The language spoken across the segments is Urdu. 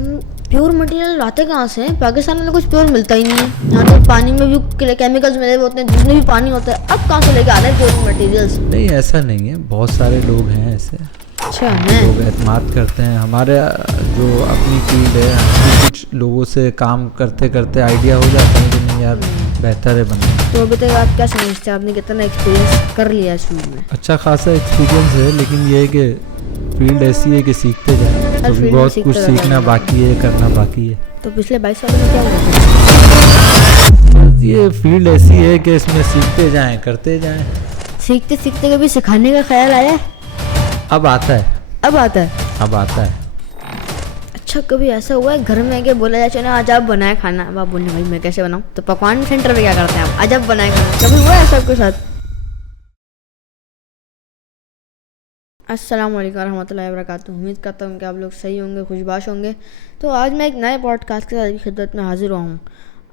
ہم پیور مٹیریل لاتے کہاں سے ہیں؟ پاکستان میں کچھ پیور ملتا ہی نہیں ہے. یہاں تو پانی میں بھی کیمیکلز ملے ہوئے ہوتے ہیں, دودھ میں بھی پانی ہوتا ہے. اب کہاں سے لے کے آ رہے ہیں پیور مٹیریلس؟ نہیں ایسا نہیں ہے, بہت سارے لوگ ہیں ایسے. اچھا ہیں لوگ اعتماد کرتے ہیں. ہمارے جو اپنی فیلڈ ہے, ہم بھی کچھ لوگوں سے کام کرتے کرتے آئیڈیا ہو جاتا ہے کہ نہیں یار بہتر ہے بننا. تو ابھی تک آپ کیا سمجھتے ہیں, آپ نے کتنا ایکسپیرینس کر لیا اس فیلڈ میں؟ اچھا خاصا ایکسپیرینس ہے, لیکن یہ ہے کہ فیلڈ ایسی ہے کہ سیکھتے جائیں. تو بھی بہت کچھ سیکھنا باقی ہے, کرنا باقی ہے. تو پچھلے 22 سالوں میں کیا ہوا تھا؟ یہ فیلڈ ایسی ہے کہ اس میں سیکھتے جائیں, کرتے جائیں. سیکھتے سیکھتے کبھی سکھانے کا خیال آیا؟ اب آتا ہے. اب آتا ہے. اب آتا ہے. اچھا کبھی ایسا ہوا ہے گھر میں کہ بولا جائے چلو آج آپ بنائے کھانا, اب آپ بولیں بھائی میں کیسے بناؤں, تو پکوان سینٹر پہ کیا کرتے ہیں آپ, آج آپ بنائے کھانا, کبھی ہوا ہے ایسا آپ کے ساتھ؟ السلام علیکم ورحمۃ اللہ وبرکاتہ. امید کرتا ہوں کہ آپ لوگ صحیح ہوں گے, خوش باش ہوں گے. تو آج میں ایک نئے پوڈ کاسٹ کے ساتھ خدمت میں حاضر ہوا ہوں.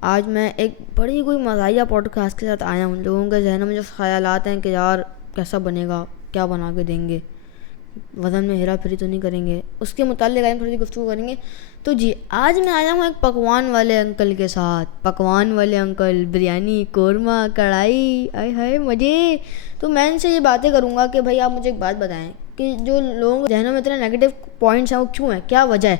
آج میں ایک بڑی کوئی مزاحیہ پوڈ کاسٹ کے ساتھ آیا ہوں. لوگوں کے ذہنوں میں جو خیالات ہیں کہ یار کیسا بنے گا, کیا بنا کے دیں گے, وزن میں ہیرا پھیری تو نہیں کریں گے, اس کے متعلق آئیں تھوڑی سی گفتگو کریں گے. تو جی آج میں آیا ہوں ایک پکوان والے انکل کے ساتھ. پکوان والے انکل, بریانی, قورمہ, کڑھائی, آئے ہائے مزے. تو میں ان سے یہ باتیں کروں گا کہ بھائی آپ مجھے ایک بات بتائیں کہ جو لوگوں کے ذہنوں میں اتنے نیگیٹو پوائنٹس ہیں وہ کیوں ہیں, کیا وجہ ہے؟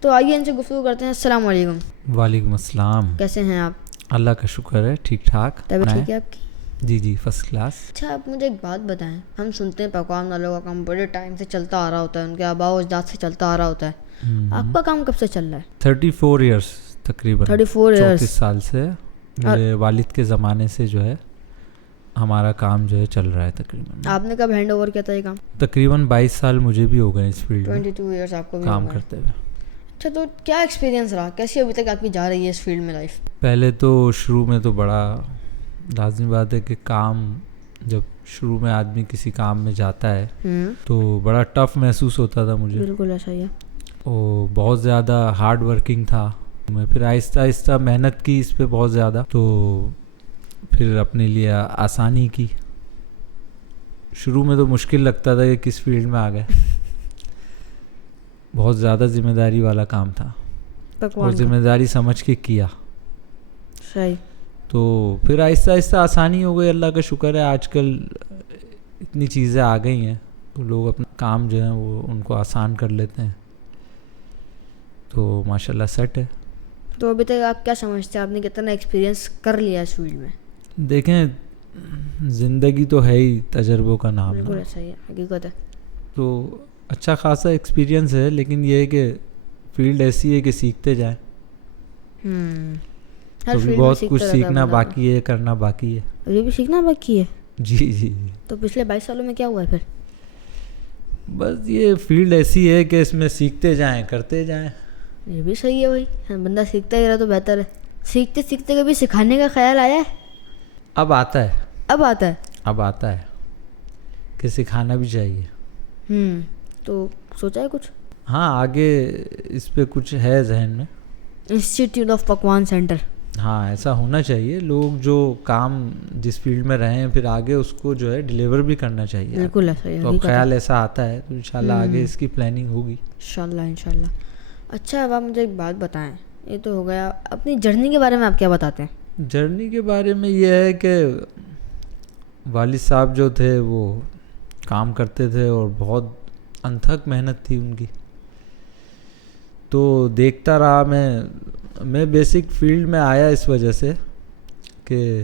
تو آئیے ان سے گفتگو کرتے ہیں. السلام علیکم. وعلیکم السلام. کیسے ہیں آپ؟ اللہ کا شکر ہے, ٹھیک ٹھاک. طبیعت ٹھیک ہے آپ کی؟ جی جی فرسٹ کلاس. اچھا آپ مجھے ایک بات بتائیں, ہم سنتے ہیں پکوان والوں کا کام بڑے ٹائم سے چلتا آ رہا ہوتا ہے, ان کے آباء و اجداد سے چلتا آ رہا ہوتا ہے. آپ کا کام کب سے چل رہا ہے؟ 34 ایئرس تقریباً. 34 ایئرس 34 سال سے. میرے والد کے زمانے سے جو ہے ہمارا کام جو ہے چل رہا ہے تقریباً. آپ نے کب ہینڈ اوور کیا تھا یہ کام؟ تقریباً 22 سال مجھے بھی ہو گئے اس فیلڈ میں 22 ایئرس آپ کو بھی کام کرتے ہوئے. اچھا تو کیا ایکسپیرینس رہا, کیسی ابھی تک آپ کی جا رہی ہے اس فیلڈ میں لائف؟ پہلے تو شروع میں تو بڑا لازمی بات ہے کہ کام جب شروع میں آدمی کسی کام میں جاتا ہے تو بڑا ٹف محسوس ہوتا تھا مجھے. بالکل ایسا ہی ہے. وہ بہت زیادہ ہارڈ ورکنگ تھا. میں پھر آہستہ آہستہ محنت کی اس پہ بہت زیادہ, تو پھر اپنے لیے آسانی کی. شروع میں تو مشکل لگتا تھا کہ کس فیلڈ میں آ گئے. بہت زیادہ ذمہ داری والا کام تھا اور ذمہ داری سمجھ کے کیا. صحیح. تو پھر آہستہ آہستہ آسانی ہو گئی, اللہ کا شکر ہے. آج کل اتنی چیزیں آ گئی ہیں تو لوگ اپنا کام جو ہے وہ ان کو آسان کر لیتے ہیں, تو ماشاء اللہ سیٹ ہے. تو ابھی تک آپ کیا سمجھتے ہیں, آپ نے کتنا ایکسپیرینس کر لیا اس فیلڈ میں؟ دیکھیں زندگی تو ہے ہی تجربوں کا نام. بالکل ایسا ہی ہے, حقیقت ہے. تو اچھا خاصا ایکسپیرینس ہے, لیکن یہ ہے کہ فیلڈ ایسی ہے کہ سیکھتے جائیں. ابھی بہت کچھ سیکھنا باقی ہے, کرنا باقی ہے. ابھی بھی سیکھنا باقی ہے. جی جی جی. تو پچھلے 22 سالوں میں کیا ہوا ہے پھر؟ بس یہ فیلڈ ایسی ہے کہ اس میں سیکھتے جائیں, کرتے جائیں. یہ بھی صحیح ہے بھائی, بندہ سیکھتا ہی رہا تو بہتر ہے. سیکھتے سیکھتے کبھی سکھانے کا خیال آیا ہے؟ اب آتا ہے. اب آتا ہے. اب آتا ہے کہ سکھانا بھی چاہیے. تو سوچا ہے کچھ؟ ہاں آگے اس پہ کچھ ہے ذہن میں. انسٹیٹیوٹ آف پکوان سینٹر. ہاں ایسا ہونا چاہیے. لوگ جو کام جس فیلڈ میں رہے ہیں پھر آگے اس کو جو ہے ڈیلیور بھی کرنا چاہیے. بالکل ایسا ہی. تو اب خیال ایسا آتا ہے تو انشاءاللہ آگے اس کی پلاننگ ہوگی انشاءاللہ. اچھا اب آپ مجھے ایک بات بتائیں, یہ تو ہو گیا, اپنی جرنی کے بارے میں آپ کیا بتاتے ہیں؟ جرنی کے بارے میں یہ ہے کہ والد صاحب جو تھے وہ کام کرتے تھے اور بہت انتھک محنت تھی ان کی. تو دیکھتا رہا میں بیسک فیلڈ میں آیا اس وجہ سے کہ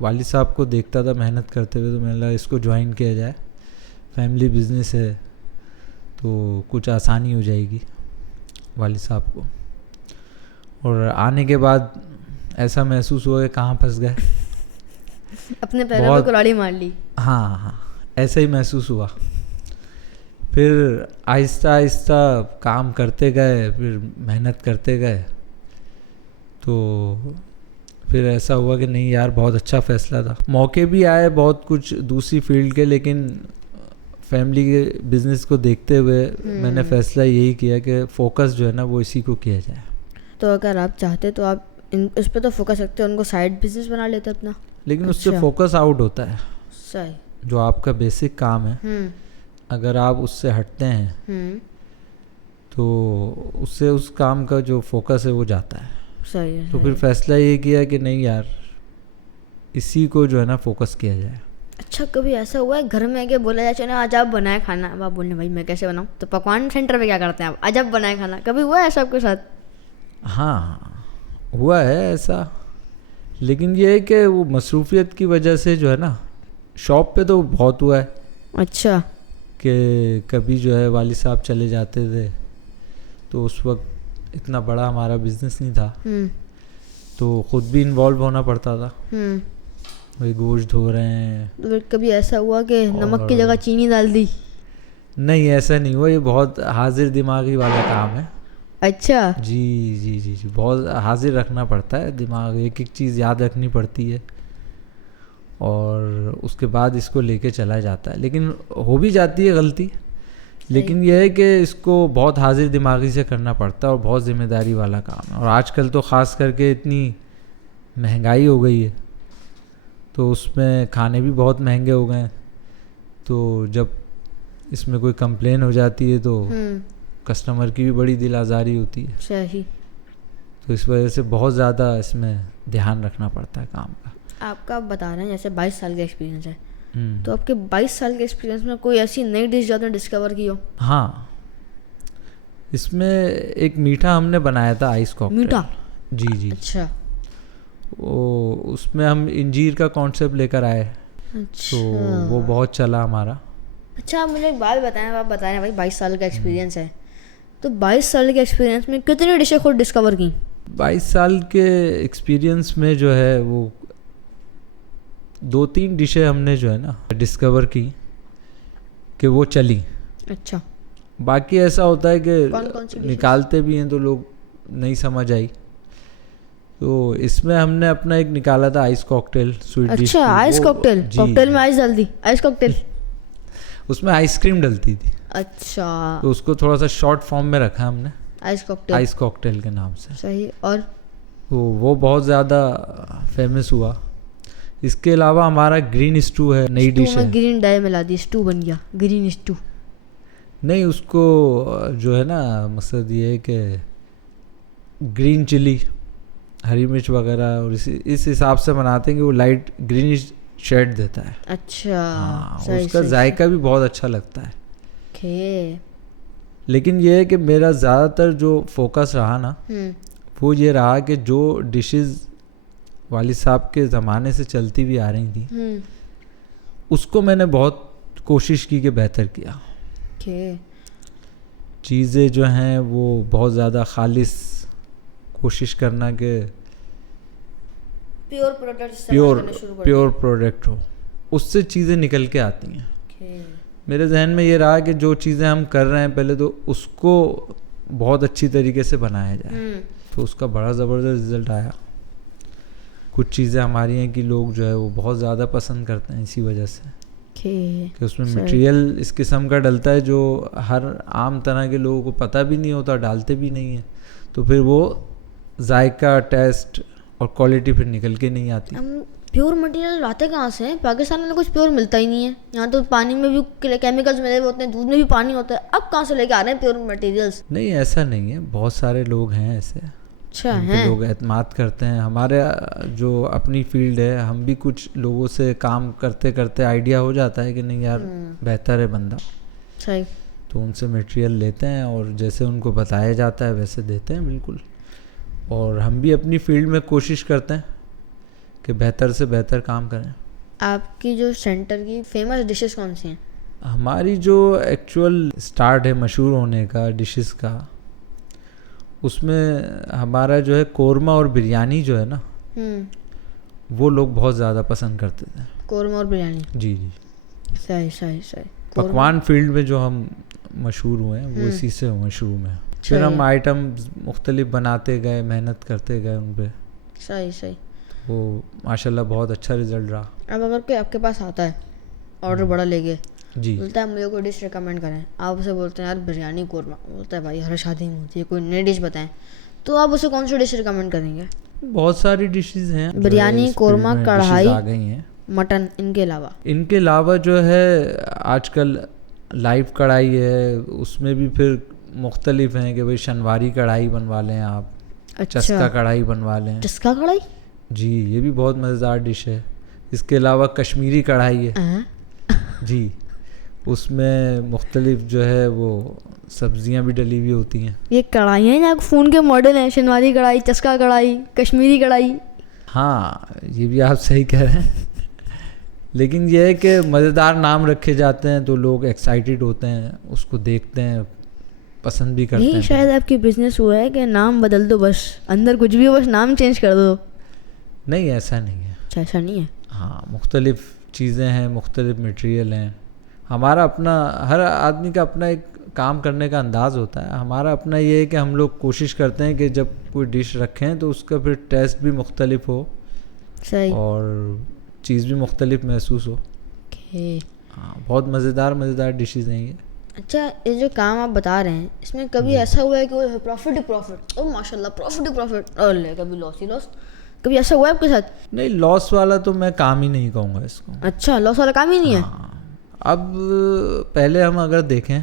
والد صاحب کو دیکھتا تھا محنت کرتے ہوئے, تو میں نے لگا اس کو جوائن کیا جائے. فیملی بزنس ہے تو کچھ آسانی ہو جائے گی والد صاحب کو. اور آنے کے بعد ایسا محسوس ہوا کہ کہاں پھنس گئے, اپنے پیروں پہ کلاڑی مار لی. ہاں ایسا ہی محسوس ہوا. پھر آہستہ آہستہ کام کرتے گئے, پھر محنت کرتے گئے, تو پھر ایسا ہوا کہ نہیں یار بہت اچھا فیصلہ تھا. موقع بھی آئے بہت کچھ دوسری فیلڈ کے, لیکن فیملی کے بزنس کو دیکھتے ہوئے میں نے فیصلہ یہی کیا کہ فوکس جو ہے نا وہ اسی کو کیا جائے. تو اگر آپ چاہتے تو آپ اس پہ تو فوکس رکھتے, ان کو سائڈ بزنس بنا لیتے اپنا. لیکن اس سے فوکس آؤٹ ہوتا ہے. صحیح. جو آپ کا بیسک کام ہے اگر آپ اس سے ہٹتے ہیں تو اس سے اس کام کا جو فوکس ہے وہ جاتا ہے. صحیح ہے. تو پھر فیصلہ یہ کیا کہ نہیں یار اسی کو جو ہے نا فوکس کیا جائے. اچھا کبھی ایسا ہوا ہے گھر میں کہ بولا جائے چلو آج آپ بنائے کھانا, اب آپ بولنے بھائی میں کیسے بناؤں, تو پکوان سینٹر پہ کیا کرتے ہیں آپ, آج آپ بنائے کھانا, کبھی ہوا ہے ایسا آپ کے ساتھ؟ ہاں ہوا ہے ایسا, لیکن یہ ہے کہ وہ مصروفیت کی وجہ سے جو ہے نا شاپ پہ تو بہت ہوا ہے. اچھا. کہ کبھی جو ہے والد صاحب چلے جاتے تھے تو اس وقت اتنا بڑا ہمارا بزنس نہیں تھا, تو خود بھی انوالو ہونا پڑتا تھا. وہی گوشت دھو رہے ہیں. تو پھر کبھی ایسا ہوا کہ نمک کی جگہ چینی ڈال دی؟ نہیں ایسا نہیں ہوا, یہ بہت حاضر دماغی والا کام ہے. اچھا. جی جی جی جی بہت حاضر رکھنا پڑتا ہے دماغ, ایک ایک چیز یاد رکھنی پڑتی ہے اور اس کے بعد اس کو لے کے چلا جاتا ہے. لیکن ہو بھی جاتی ہے غلطی, لیکن یہ ہے کہ اس کو بہت حاضر دماغی سے کرنا پڑتا ہے اور بہت ذمہ داری والا کام ہے. اور آج کل تو خاص کر کے اتنی مہنگائی ہو گئی ہے تو اس میں کھانے بھی بہت مہنگے ہو گئے ہیں, تو جب اس میں کوئی کمپلین ہو جاتی ہے تو کسٹمر کی بھی بڑی دل آزاری ہوتی ہے. صحیح. تو اس وجہ سے بہت زیادہ اس میں دھیان رکھنا پڑتا ہے کام کا. آپ کا بتا رہے ہیں جیسے 22 سال کا ایکسپیرینس ہے, تو آپ کے 22 سال کے ایکسپیرینس میں کوئی ایسی نئی ڈش جو آپ نے ڈسکور کی ہو؟ ہاں اس میں ایک میٹھا ہم نے بنایا تھا, آئس کاکٹیل. میٹھا؟ جی جی. اچھا. اس میں ہم انجیر کا کانسیپٹ لے کر آئے. اچھا. تو وہ بہت چلا ہمارا. اچھا آپ مجھے ایک بات بتائیں, آپ بتا رہے ہیں بھائی 22 سال کا ایکسپیرینس ہے, تو 22 سال کے ایکسپیرینس میں کتنی ڈشیں خود ڈسکور کی؟ 22 سال کے ایکسپیرینس میں جو ہے وہ 2-3 ڈشیں ہم نے جو ہے نا ڈسکور کی کہ وہ چلی. اچھا. باقی ایسا ہوتا ہے کہ کون سی نکالتے بھی ہیں تو لوگ نہیں سمجھ آئی, تو اس میں ہم نے اپنا ایک نکالا تھا آئس کاکٹیل, سویٹ ڈش. اچھا آئس کاکٹیل. کاکٹیل میں آئس ڈال دی, آئس کاکٹیل. اس میں آئس کریم ڈلتی تھی. اچھا. تو اس کو تھوڑا سا شارٹ فارم میں رکھا ہم نے, آئس کاکٹیل. آئس کاکٹیل کے نام سے. صحیح. اور وہ بہت زیادہ فیمس ہوا. اس کے علاوہ ہمارا گرین اسٹو ہے, نئی ڈش ہے. گرین ڈائی ملا دی, اسٹو بن گیا گرین اسٹو. نہیں اس کو جو ہے نا مقصد یہ ہے کہ گرین چلی, ہری مرچ وغیرہ اور اس حساب سے بناتے ہیں کہ وہ لائٹ گرینش شیڈ دیتا ہے. اچھا. ہاں اس کا ذائقہ بھی بہت اچھا لگتا ہے. لیکن یہ ہے کہ میرا زیادہ تر جو فوکس رہا نا وہ یہ رہا کہ جو ڈشز والد صاحب کے زمانے سے چلتی بھی آ رہی تھیں اس کو میں نے بہت کوشش کی کہ بہتر کیا. چیزیں جو ہیں وہ بہت زیادہ خالص کوشش کرنا کہ پیور پروڈکٹ ہو, اس سے چیزیں نکل کے آتی ہیں. میرے ذہن میں یہ رہا کہ جو چیزیں ہم کر رہے ہیں پہلے تو اس کو بہت اچھی طریقے سے بنایا جائے, تو اس کا بڑا زبردست رزلٹ آیا. کچھ چیزیں ہماری ہیں کہ لوگ جو ہے وہ بہت زیادہ پسند کرتے ہیں اسی وجہ سے کہ اس میں مٹیریل اس قسم کا ڈلتا ہے جو ہر عام طرح کے لوگوں کو پتہ بھی نہیں ہوتا, ڈالتے بھی نہیں ہیں, تو پھر وہ ذائقہ, ٹیسٹ اور کوالٹی پھر نکل کے نہیں آتی. پیور مٹیریل لاتے کہاں سے ہیں؟ پاکستان میں تو کچھ پیور ملتا ہی نہیں ہے. یہاں تو پانی میں بھی کیمیکلز ملے ہوئے ہوتے ہیں, دودھ میں بھی پانی ہوتا ہے. اب کہاں سے لے کے آ رہے ہیں پیور مٹیریلس؟ نہیں ایسا نہیں ہے, بہت سارے لوگ ہیں ایسے. اچھا ہیں لوگ اعتماد کرتے ہیں. ہمارے جو اپنی فیلڈ ہے ہم بھی کچھ لوگوں سے کام کرتے کرتے آئیڈیا ہو جاتا ہے کہ نہیں یار بہتر ہے بندہ, صحیح, تو ان سے مٹیریل لیتے ہیں اور جیسے ان کو بتایا جاتا ہے ویسے دیتے ہیں بالکل. اور ہم بھی اپنی فیلڈ میں کوشش کرتے ہیں کہ بہتر سے بہتر کام کریں. آپ کی جو سینٹر کی فیمس ڈشز کون سی ہیں؟ ہماری جو ایکچوئل اسٹارٹ ہے مشہور ہونے کا ڈشز کا, اس میں ہمارا جو ہے قورمہ اور بریانی جو ہے نا وہ لوگ بہت زیادہ پسند کرتے تھے. قورمہ اور بریانی. جی جی. صحیح صحیح صحیح. پکوان فیلڈ میں جو ہم مشہور ہوئے ہیں وہ اسی سے مشہور میں. پھر ہم آئٹم مختلف بناتے گئے, محنت کرتے گئے ان پہ. صحیح صحیح. وہ ماشاء اللہ بہت اچھا رزلٹ رہا. اب اگر کوئی آپ کے پاس آتا ہے آرڈر بڑا لے کے, جی بولتا ہے مجھے کوئی ڈش ریکمینڈ کریں, آپ اسے بولتے ہیں یار بریانی قورمہ, بولتا ہے بھائی ہر شادی میں ہوتی ہے, کوئی نئی ڈش بتائیں, تو آپ اسے کون سی ڈش ریکمینڈ کریں گے؟ بہت ساری ڈشز ہیں, بریانی, قورمہ, کڑھائی, آ گئی ہیں, مٹن. ان کے علاوہ جو ہے آج کل لائیو کڑھائی ہے, اس میں بھی پھر مختلف ہیں کہ بھائی شنواری کڑھائی بنوا لیں آپ, اچھا چسکا کڑھائی بنوا لیں. چسکا کڑھائی, جی یہ بھی بہت مزیدار ڈش ہے. اس کے علاوہ کشمیری کڑھائی ہے. جی اس میں مختلف جو ہے وہ سبزیاں بھی ڈلی ہوئی ہوتی ہیں. یہ کڑھائی ہیں یا فون کے ماڈل ہیں, شنواری کڑھائی, چسکا کڑھائی, کشمیری کڑھائی؟ ہاں یہ بھی آپ صحیح کہہ رہے ہیں, لیکن یہ ہے کہ مزیدار نام رکھے جاتے ہیں تو لوگ ایکسائٹیڈ ہوتے ہیں, اس کو دیکھتے ہیں, پسند بھی کرتے ہیں. یہی شاید آپ کی بزنس ہوا ہے کہ نام بدل دو, بس اندر کچھ بھی ہو بس نام چینج کر دو. نہیں ایسا نہیں ہے. اچھا ایسا نہیں ہے. ہاں مختلف چیزیں ہیں, مختلف مٹیریل ہیں. ہمارا اپنا, ہر آدمی کا اپنا ایک کام کرنے کا انداز ہوتا ہے. ہمارا اپنا یہ ہے کہ ہم لوگ کوشش کرتے ہیں کہ جب کوئی ڈش رکھیں تو اس کا پھر ٹیسٹ بھی مختلف ہو, صحیح, اور چیز بھی مختلف محسوس ہو. ہاں بہت مزیدار ڈشز ہیں یہ. اچھا یہ جو کام آپ بتا رہے ہیں اس میں کبھی ایسا ہوا ہے کہ وہ پروفٹ ہی پروفٹ, او ماشاء اللہ پروفٹ ہی پروفٹ, اور لے کبھی لاس ہی لاس, کبھی ایسا ہوا ہے آپ کے ساتھ؟ نہیں لاس والا تو میں کام ہی نہیں کہوں گا اس کو. اچھا لاس والا کام ہی نہیں ہے. ہاں اب پہلے ہم اگر دیکھیں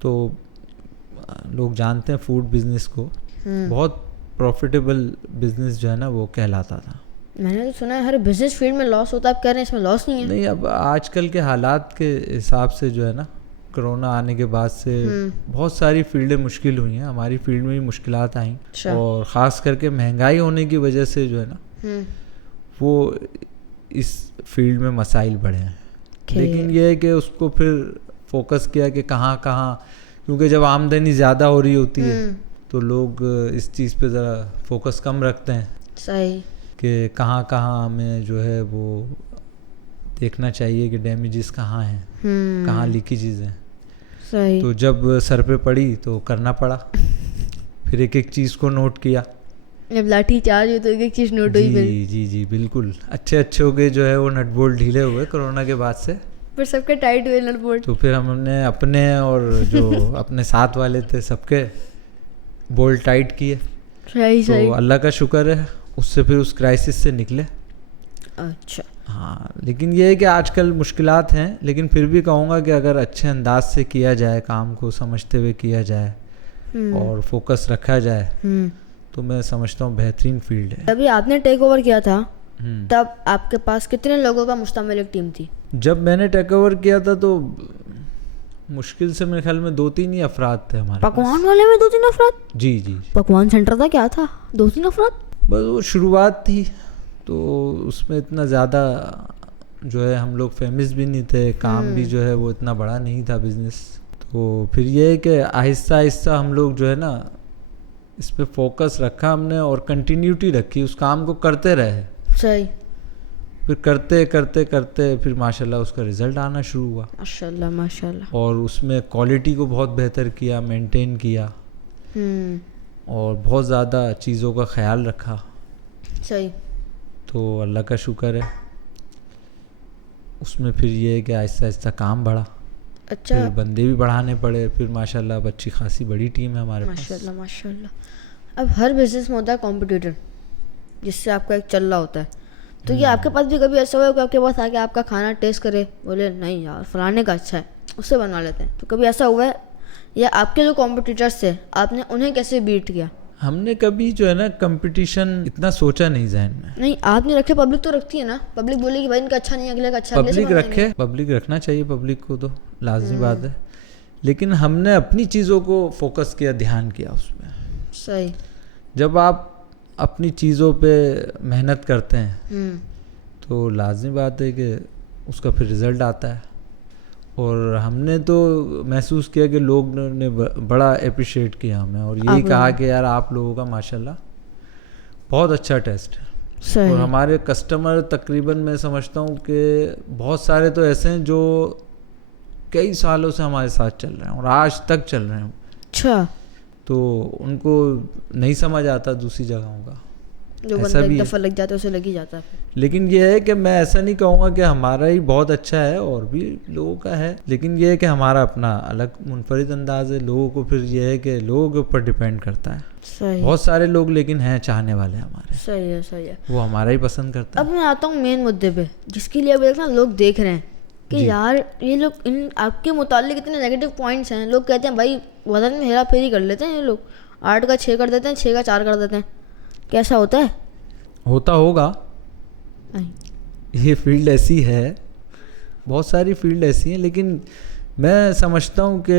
تو لوگ جانتے ہیں فوڈ بزنس کو, بہت پروفیٹیبل بزنس جو ہے نا وہ کہلاتا تھا. میں نے تو سنا ہے ہر بزنس فیلڈ میں لاس ہوتا ہے, آپ کہہ رہے ہیں اس میں لاس نہیں ہے. نہیں اب آج کل کے حالات کے حساب سے جو ہے نا, کرونا آنے کے بعد سے بہت ساری فیلڈیں مشکل ہوئی ہیں. ہماری فیلڈ میں بھی مشکلات آئیں, اور خاص کر کے مہنگائی ہونے کی وجہ سے جو ہے نا وہ اس فیلڈ میں مسائل بڑھے ہیں. لیکن یہ ہے کہ اس کو پھر فوکس کیا کہ کہاں, کیونکہ جب آمدنی زیادہ ہو رہی ہوتی ہے تو لوگ اس چیز پہ ذرا فوکس کم رکھتے ہیں. صحیح, کہ کہاں ہمیں جو ہے وہ دیکھنا چاہیے کہ ڈیمیجز کہاں ہیں, کہاں لیکیجز ہیں. صحیح, تو جب سر پہ پڑی تو کرنا پڑا, پھر ایک چیز کو نوٹ کیا. جب لاٹھی چارج ہوئی تو ایک چیز نوٹ ہوئی. جی بالکل, اچھے ہو گئے جو ہے وہ نٹ بولٹ ڈھیلے ہوئے کرونا کے بعد سے, پھر سب کے ٹائٹ ہوئے نٹ بولٹ. تو پھر ہم نے اپنے اور جو اپنے ساتھ والے تھے سب کے بولٹ ٹائٹ کیے. تو اللہ کا شکر ہے اس سے پھر اس کرائسس سے نکلے. اچھا ہاں, لیکن یہ ہے کہ آج کل مشکلات ہیں, لیکن پھر بھی کہوں گا کہ اگر اچھے انداز سے کیا جائے, کام کو سمجھتے ہوئے کیا جائے اور فوکس رکھا جائے تو میں سمجھتا ہوں بہترین فیلڈ ہے. ابھی آپ نے ٹیک اوور کیا تھا تب آپ کے پاس کتنے لوگوں کا مشتمل ایک ٹیم تھی؟ جب میں نے ٹیک اوور کیا تھا تو مشکل سے میرے خیال میں 2-3 ہی افراد تھے ہمارے. پکوان والے میں 2-3 افراد؟ جی پکوان سینٹر تھا, کیا تھا 2-3 افراد؟ بس وہ شروعات تھی تو اس میں اتنا زیادہ جو ہے ہم لوگ فیمس بھی نہیں تھے, کام بھی جو ہے وہ اتنا بڑا نہیں تھا بزنس. تو پھر یہ ہے کہ آہستہ ہم لوگ جو ہے نا اس پہ فوکس رکھا ہم نے, اور کنٹینیوٹی رکھی, اس کام کو کرتے رہے. صحیح, پھر کرتے پھر ماشاءاللہ اس کا رزلٹ آنا شروع ہوا. ماشاءاللہ. اور اس میں کوالٹی کو بہت بہتر کیا, مینٹین کیا, اور بہت زیادہ چیزوں کا خیال رکھا. صحیح. تو اللہ کا شکر ہے اس میں پھر یہ ہے کہ آہستہ کام بڑھا. اچھا, پھر بندے بھی بڑھانے پڑے, پھر ماشاءاللہ اب اچھی خاصی بڑی ٹیم ہے ہمارے پاس. ماشاءاللہ. اب ہر بزنس میں ہوتا ہے کمپٹیٹر جس سے آپ کا ایک چل رہا ہوتا ہے, تو یہ آپ کے پاس بھی کبھی ایسا ہوا کہ آپ کے پاس آ کے آپ کا کھانا ٹیسٹ کرے, بولے نہیں یار فلانے کا اچھا ہے, اس سے بنوا لیتے ہیں, تو کبھی ایسا ہوا ہے؟ یا آپ کے جو کمپٹیٹرس تھے آپ نے انہیں کیسے بیٹ کیا؟ ہم نے کبھی جو ہے نا کمپٹیشن اتنا سوچا نہیں ذہن میں. نہیں آپ نے رکھے, پبلک تو رکھتی ہے نا, پبلک بولے کہ بھائی ان کا اچھا نہیں, اگلے کا اچھا. پبلک رکھنا چاہیے, پبلک کو تو لازمی بات ہے, لیکن ہم نے اپنی چیزوں کو فوکس کیا, دھیان کیا اس میں. صحیح. جب آپ اپنی چیزوں پہ محنت کرتے ہیں تو لازمی بات ہے کہ اس کا پھر رزلٹ آتا ہے. اور ہم نے تو محسوس کیا کہ لوگ نے بڑا اپریشیٹ کیا ہمیں, اور یہی کہا کہ یار آپ لوگوں کا ماشاءاللہ بہت اچھا ٹیسٹ ہے. اور ہمارے کسٹمر تقریباً میں سمجھتا ہوں کہ بہت سارے تو ایسے ہیں جو کئی سالوں سے ہمارے ساتھ چل رہے ہیں اور آج تک چل رہے ہیں. اچھا. تو ان کو نہیں سمجھ آتا دوسری جگہوں کا, جو بندہ ایک دفعہ لگ جاتا ہے اسے لگ ہی جاتا ہے. لیکن یہ ہے کہ میں ایسا نہیں کہوں گا کہ ہمارا ہی بہت اچھا ہے, اور بھی لوگوں کا ہے, لیکن یہ ہے کہ ہمارا اپنا الگ منفرد انداز ہے. لوگوں کو پھر یہ ہے کہ لوگوں کے اوپر ڈیپینڈ کرتا ہے. صحیح. بہت سارے لوگ لیکن ہیں چاہنے والے ہمارے. صحیح ہے. وہ ہمارا ہی پسند کرتا ہے. اب میں آتا ہوں مین مدعے پہ جس کے لیے ابھی تک نا لوگ دیکھ رہے ہیں کہ یار یہ لوگ آپ کے متعلق اتنے نیگیٹو پوائنٹس ہیں. لوگ کہتے ہیں بھائی وزن میں ہیرا پھیری کر لیتے ہیں یہ لوگ, 8 کا 6 کر دیتے ہیں, 6 کا 4 کر دیتے ہیں. کیسا ہوتا ہے؟ ہوتا ہوگا. یہ فیلڈ ایسی ہے, بہت ساری فیلڈ ایسی ہیں, لیکن میں سمجھتا ہوں کہ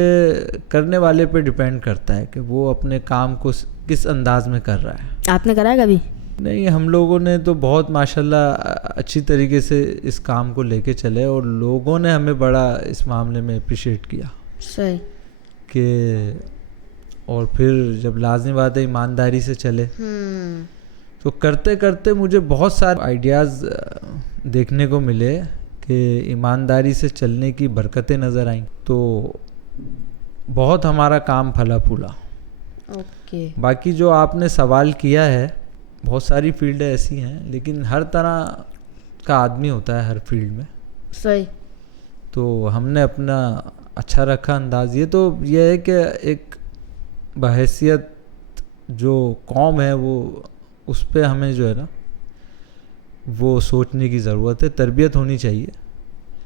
کرنے والے پہ ڈپینڈ کرتا ہے کہ وہ اپنے کام کو کس انداز میں کر رہا ہے. آپ نے کرا ہے کبھی؟ نہیں, ہم لوگوں نے تو بہت ماشاءاللہ اچھی طریقے سے اس کام کو لے کے چلے, اور لوگوں نے ہمیں بڑا اس معاملے میں اپریشیٹ کیا. صحیح. کہ اور پھر جب لازمی بات ہے ایمانداری سے چلے, تو کرتے کرتے مجھے بہت سارے آئیڈیاز دیکھنے کو ملے کہ ایمانداری سے چلنے کی برکتیں نظر آئیں, تو بہت ہمارا کام پھلا پھولا. اوکے. باقی جو آپ نے سوال کیا ہے, بہت ساری فیلڈیں ایسی ہیں, لیکن ہر طرح کا آدمی ہوتا ہے ہر فیلڈ میں. صحیح. تو ہم نے اپنا اچھا رکھا انداز. یہ تو یہ ہے کہ ایک بحیثیت جو قوم ہے وہ اس پہ ہمیں جو ہے نا وہ سوچنے کی ضرورت ہے, تربیت ہونی چاہیے.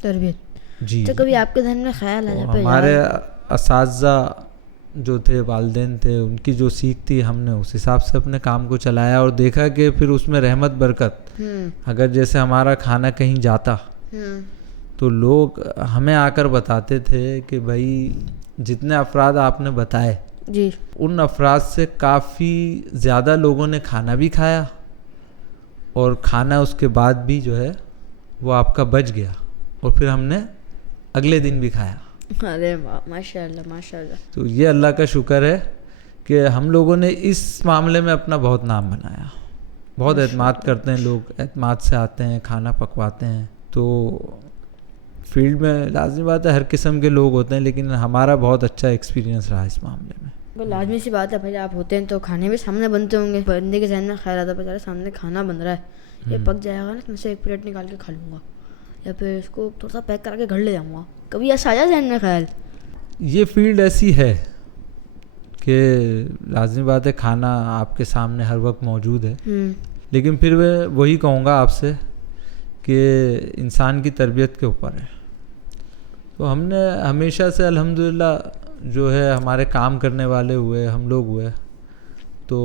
تربیت جی. تو کبھی آپ کے ذہن میں خیال آیا پہ ہمارے اساتذہ جو تھے, والدین تھے, ان کی جو سیکھ تھی, ہم نے اس حساب سے اپنے کام کو چلایا اور دیکھا کہ پھر اس میں رحمت برکت. اگر جیسے ہمارا کھانا کہیں جاتا تو لوگ ہمیں آ کر بتاتے تھے کہ بھائی جتنے افراد آپ نے بتائے جی, ان افراد سے کافی زیادہ لوگوں نے کھانا بھی کھایا, اور کھانا اس کے بعد بھی جو ہے وہ آپ کا بچ گیا, اور پھر ہم نے اگلے دن بھی کھایا. ارے ماشاء اللہ ماشاء اللہ. تو یہ اللہ کا شکر ہے کہ ہم لوگوں نے اس معاملے میں اپنا بہت نام بنایا. بہت اعتماد کرتے ہیں لوگ, اعتماد سے آتے ہیں, کھانا پکواتے ہیں. تو فیلڈ میں لازمی بات ہے ہر قسم کے لوگ ہوتے ہیں, لیکن ہمارا بہت اچھا ایکسپیرینس رہا اس معاملے میں. لازمی سی بات ہے بھائی, آپ ہوتے ہیں تو کھانے بھی سامنے بنتے ہوں گے. بندے کے ذہن میں خیال آتا ہے بیچارے سامنے کھانا بن رہا ہے, یہ پک جائے گا نا, میں سے ایک پلیٹ نکال کے کھا لوں گا, یا پھر اس کو تھوڑا سا پیک کر کے گھر لے جاؤں گا. کبھی ایسا آیا ذہن میں خیال؟ یہ فیلڈ ایسی ہے کہ لازمی بات ہے کھانا آپ کے سامنے ہر وقت موجود ہے, لیکن پھر میں وہی کہوں گا آپ سے کہ انسان کی تربیت کے اوپر ہے. تو ہم نے ہمیشہ سے الحمدللہ جو ہے ہمارے کام کرنے والے ہوئے, ہم لوگ ہوئے, تو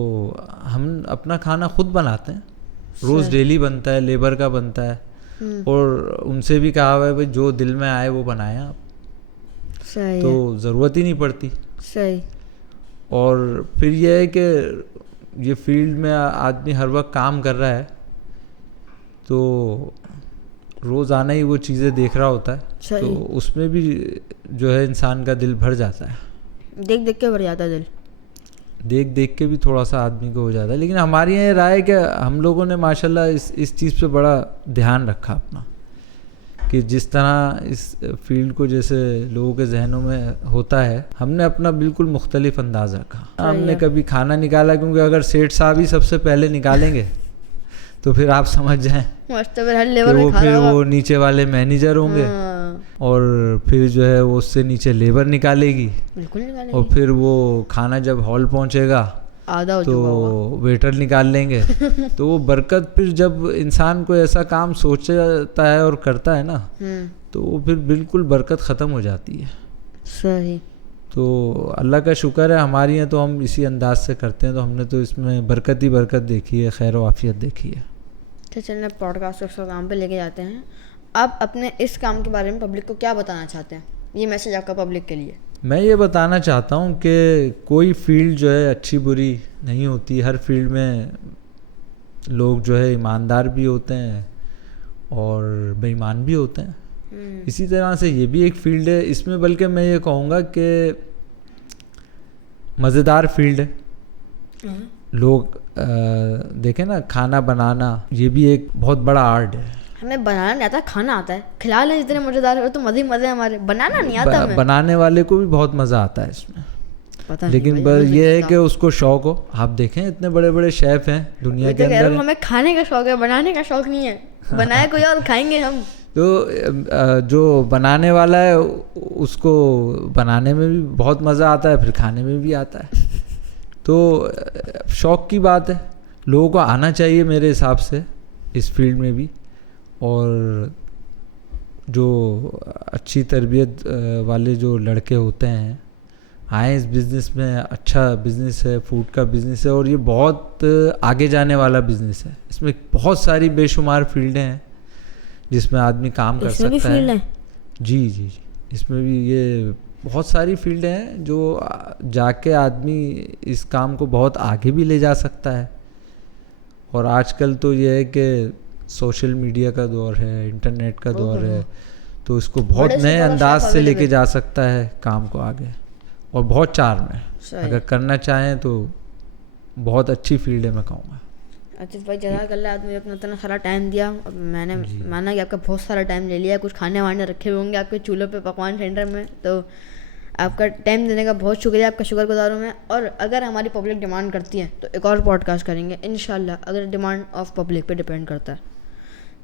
ہم اپنا کھانا خود بناتے ہیں. روز ڈیلی بنتا ہے, لیبر کا بنتا ہے, اور ان سے بھی کہا ہوا ہے بھائی جو دل میں آئے وہ بنائیں آپ, تو ضرورت ہی نہیں پڑتی. صحیح. اور پھر یہ ہے کہ یہ فیلڈ میں آدمی ہر وقت کام کر رہا ہے, تو روزانہ ہی وہ چیزیں دیکھ رہا ہوتا ہے, تو اس میں بھی جو ہے انسان کا دل بھر جاتا ہے. دیکھ دیکھ کے بھر جاتا ہے دل, دیکھ دیکھ کے بھی تھوڑا سا آدمی کو ہو جاتا ہے. لیکن ہماری یہ رائے ہے کہ ہم لوگوں نے ماشاءاللہ اس چیز پہ بڑا دھیان رکھا اپنا, کہ جس طرح اس فیلڈ کو جیسے لوگوں کے ذہنوں میں ہوتا ہے, ہم نے اپنا بالکل مختلف انداز رکھا. ہم نے کبھی کھانا نکالا, کیونکہ اگر سیٹھ صاحب ہی سب سے پہلے نکالیں گے تو پھر آپ سمجھ جائیں کہ وہ پھر وہ نیچے والے مینیجر ہوں گے, اور پھر جو ہے وہ اس سے نیچے لیبر نکالے گی, اور پھر وہ کھانا جب ہال پہنچے گا تو ویٹر نکال لیں گے. تو وہ برکت پھر جب انسان کو ایسا کام سوچتا ہے اور کرتا ہے نا, تو وہ پھر بالکل برکت ختم ہو جاتی ہے. صحیح. تو اللہ کا شکر ہے ہماری یہاں تو ہم اسی انداز سے کرتے ہیں, تو ہم نے تو اس میں برکت ہی برکت دیکھی ہے, خیر و عافیت دیکھی ہے. چلنا پوڈ کاسٹ کو کام پہ لے کے جاتے ہیں. آپ اپنے اس کام کے بارے میں پبلک کو کیا بتانا چاہتے ہیں؟ یہ میسج آپ کا پبلک کے لیے. میں یہ بتانا چاہتا ہوں کہ کوئی فیلڈ جو ہے اچھی بری نہیں ہوتی. ہر فیلڈ میں لوگ جو ہے ایماندار بھی ہوتے ہیں اور بے ایمان بھی ہوتے ہیں. اسی طرح سے یہ بھی ایک فیلڈ ہے. اس میں بلکہ میں یہ کہوں گا کہ مزیدار فیلڈ ہے. لوگ دیکھیں نا, کھانا بنانا یہ بھی ایک بہت بڑا آرٹ ہے. ہمیں بنانا نہیں آتا, کھانا آتا ہے. کھلا لیں جتنے مزیدار ہو تو مزے مزے ہمارے. بنانا نہیں آتا ہمیں. بنانے والے کو بھی بہت مزہ آتا ہے اس میں, لیکن بس یہ ہے کہ اس کو شوق ہو. آپ دیکھیں اتنے بڑے بڑے شیف ہیں دنیا کے اندر, ہمیں کھانے کا شوق ہے, بنانے کا شوق نہیں ہے. بنایا کوئی اور کھائیں گے ہم. تو جو بنانے والا ہے اس کو بنانے میں بھی بہت مزہ آتا ہے, پھر کھانے میں بھی آتا ہے. تو شوق کی بات ہے, لوگوں کو آنا چاہیے میرے حساب سے اس فیلڈ میں بھی, اور جو اچھی تربیت والے جو لڑکے ہوتے ہیں آئیں اس بزنس میں. اچھا بزنس ہے, فوڈ کا بزنس ہے, اور یہ بہت آگے جانے والا بزنس ہے. اس میں بہت ساری بے شمار فیلڈیں ہیں جس میں آدمی کام کر سکتا ہے. جی جی جی, اس میں بھی یہ بہت ساری فیلڈیں ہیں جو جا کے آدمی اس کام کو بہت آگے بھی لے جا سکتا ہے. اور آج کل تو یہ ہے کہ سوشل میڈیا کا دور ہے, انٹرنیٹ کا دور ہے, تو اس کو بہت نئے انداز سے لے کے جا سکتا ہے کام کو آگے, اور بہت چارم ہے. اگر کرنا چاہیں تو بہت اچھی فیلڈ ہے, میں کہوں گا. اچھا بھائی, جزاک اللہ, آپ نے اپنا اتنا سارا ٹائم دیا, اور میں نے مانا کہ آپ کا بہت سارا ٹائم لے لیا. کچھ کھانے وانے رکھے ہوئے ہوں گے آپ کے چولہوں پہ, پکوان سینٹر میں, تو آپ کا ٹائم دینے کا بہت شکریہ, آپ کا شکر گزار ہوں میں. اور اگر ہماری پبلک ڈیمانڈ کرتی ہے تو ایک اور پوڈ کاسٹ کریں گے انشاءاللہ, اگر ڈیمانڈ آف پبلک پہ ڈپینڈ کرتا ہے.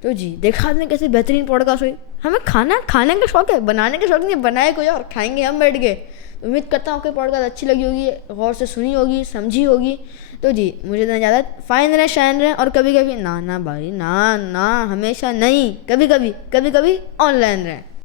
تو جی دیکھا آپ نے کیسے بہترین پوڈ کاسٹ ہوئی. ہمیں کھانے کا شوق ہے, بنانے کا شوق نہیں, بنائے کوئی اور کھائیں گے ہم بیٹھ کے. امید کرتا ہوں کہ پوڈ کاسٹ اچھی لگی ہوگی, غور سے سنی ہوگی, سمجھی ہوگی. تو جی مجھے دینا اجازت, فائن رہیں, شائن رہیں, اور کبھی کبھی نا بھائی نا, ہمیشہ نہیں, کبھی کبھی آن لائن رہیں.